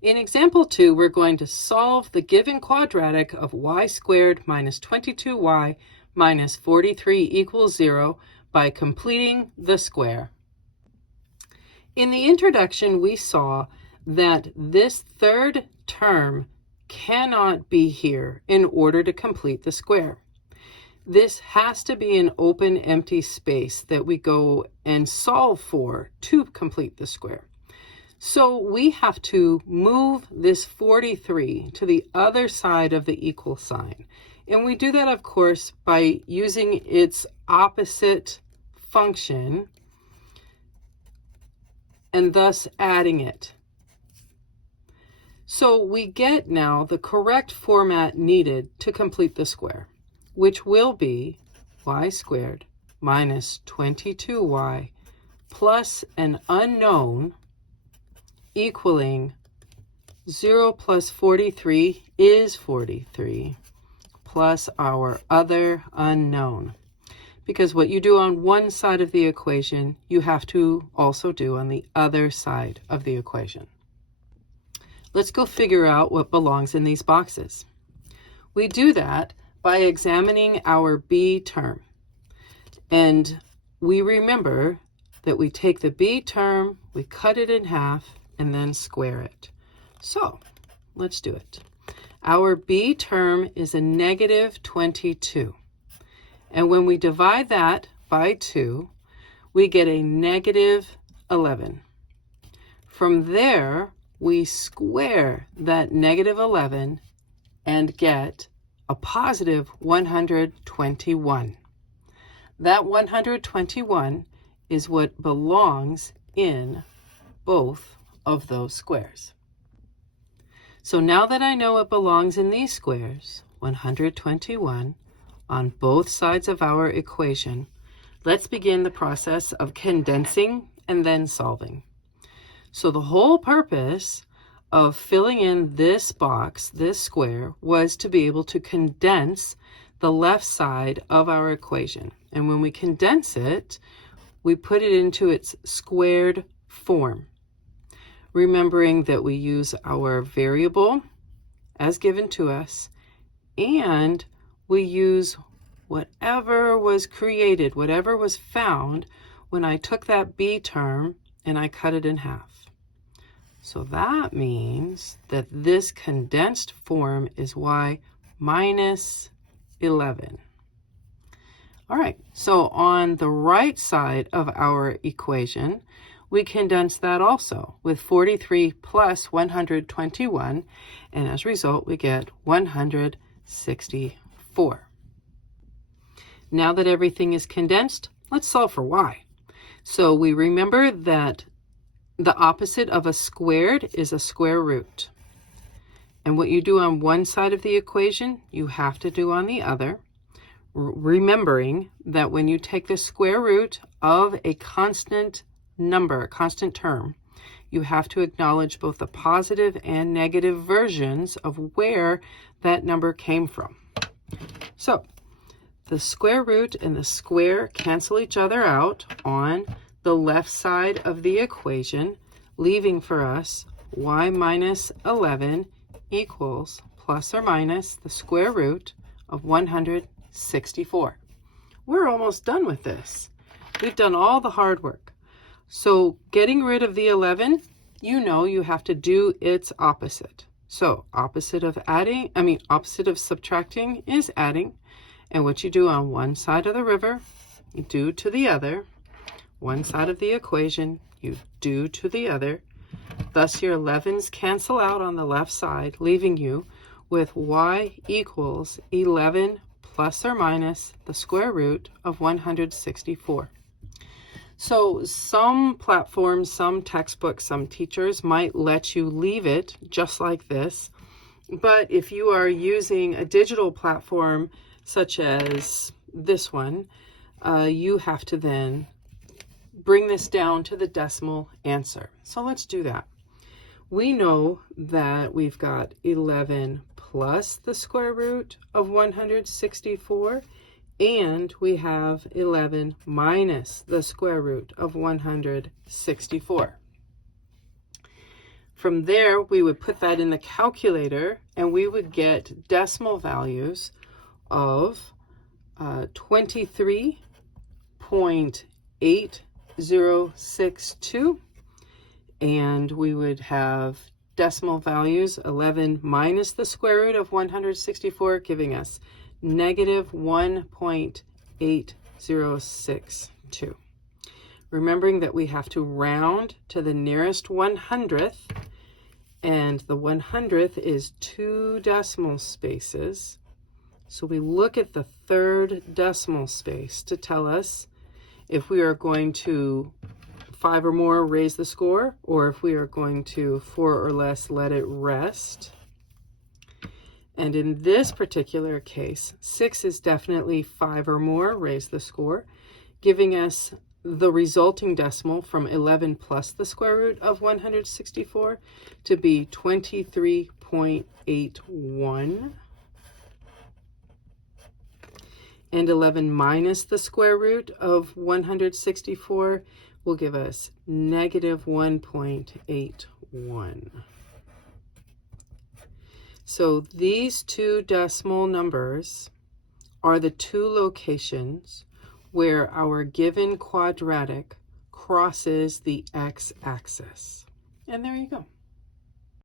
In example 2, we're going to solve the given quadratic of y squared minus 22y minus 43 equals 0 by completing the square. In the introduction, we saw that this third term cannot be here in order to complete the square. This has to be an open, empty space that we go and solve for to complete the square. So we have to move this 43 to the other side of the equal sign. And we do that, of course, by using its opposite function and thus adding it. So we get now the correct format needed to complete the square, which will be y squared minus 22y plus an unknown equaling 0 plus 43 is 43 plus our other unknown. Because what you do on one side of the equation, you have to also do on the other side of the equation. Let's go figure out what belongs in these boxes. We do that by examining our b term. And we remember that we take the b term, we cut it in half, and then square it. So let's do it. Our b term is a negative 22. And when we divide that by 2, we get a negative 11. From there, we square that negative 11 and get a positive 121. That 121 is what belongs in both of those squares. So now that I know it belongs in these squares, 121, on both sides of our equation, let's begin the process of condensing and then solving. So the whole purpose of filling in this box, this square, was to be able to condense the left side of our equation. And when we condense it, we put it into its squared form, remembering that we use our variable as given to us, and we use whatever was created, whatever was found when I took that b term and I cut it in half. So that means that this condensed form is y minus 11. All right, so on the right side of our equation, we condense that also with 43 plus 121, and as a result, we get 164. Now that everything is condensed, let's solve for y. So we remember that the opposite of a squared is a square root. And what you do on one side of the equation, you have to do on the other, remembering that when you take the square root of a constant number, a constant term, you have to acknowledge both the positive and negative versions of where that number came from. So the square root and the square cancel each other out on the left side of the equation, leaving for us y minus 11 equals plus or minus the square root of 164. We're almost done with this. We've done all the hard work. So getting rid of the 11, you know you have to do its opposite. So opposite of subtracting is adding. And what you do on one side of the river, you do to the other. One side of the equation, you do to the other. Thus your 11s cancel out on the left side, leaving you with y equals 11 plus or minus the square root of 164. So some platforms, some textbooks, some teachers might let you leave it just like this. But if you are using a digital platform such as this one, you have to then bring this down to the decimal answer. So let's do that. We know that we've got 11 plus the square root of 164, and we have 11 minus the square root of 164. From there, we would put that in the calculator and we would get decimal values of 23.8062, and we would have decimal values 11 minus the square root of 164, giving us negative 1.8062. Remembering that we have to round to the nearest 100th, and the 100th is 2 decimal spaces. So we look at the third decimal space to tell us if we are going to 5 or more raise the score, or if we are going to 4 or less let it rest. And in this particular case, 6 is definitely 5 or more raise the score, giving us the resulting decimal from 11 plus the square root of 164 to be 23.81. And 11 minus the square root of 164 will give us negative 1.81. So these two decimal numbers are the two locations where our given quadratic crosses the x-axis. And there you go.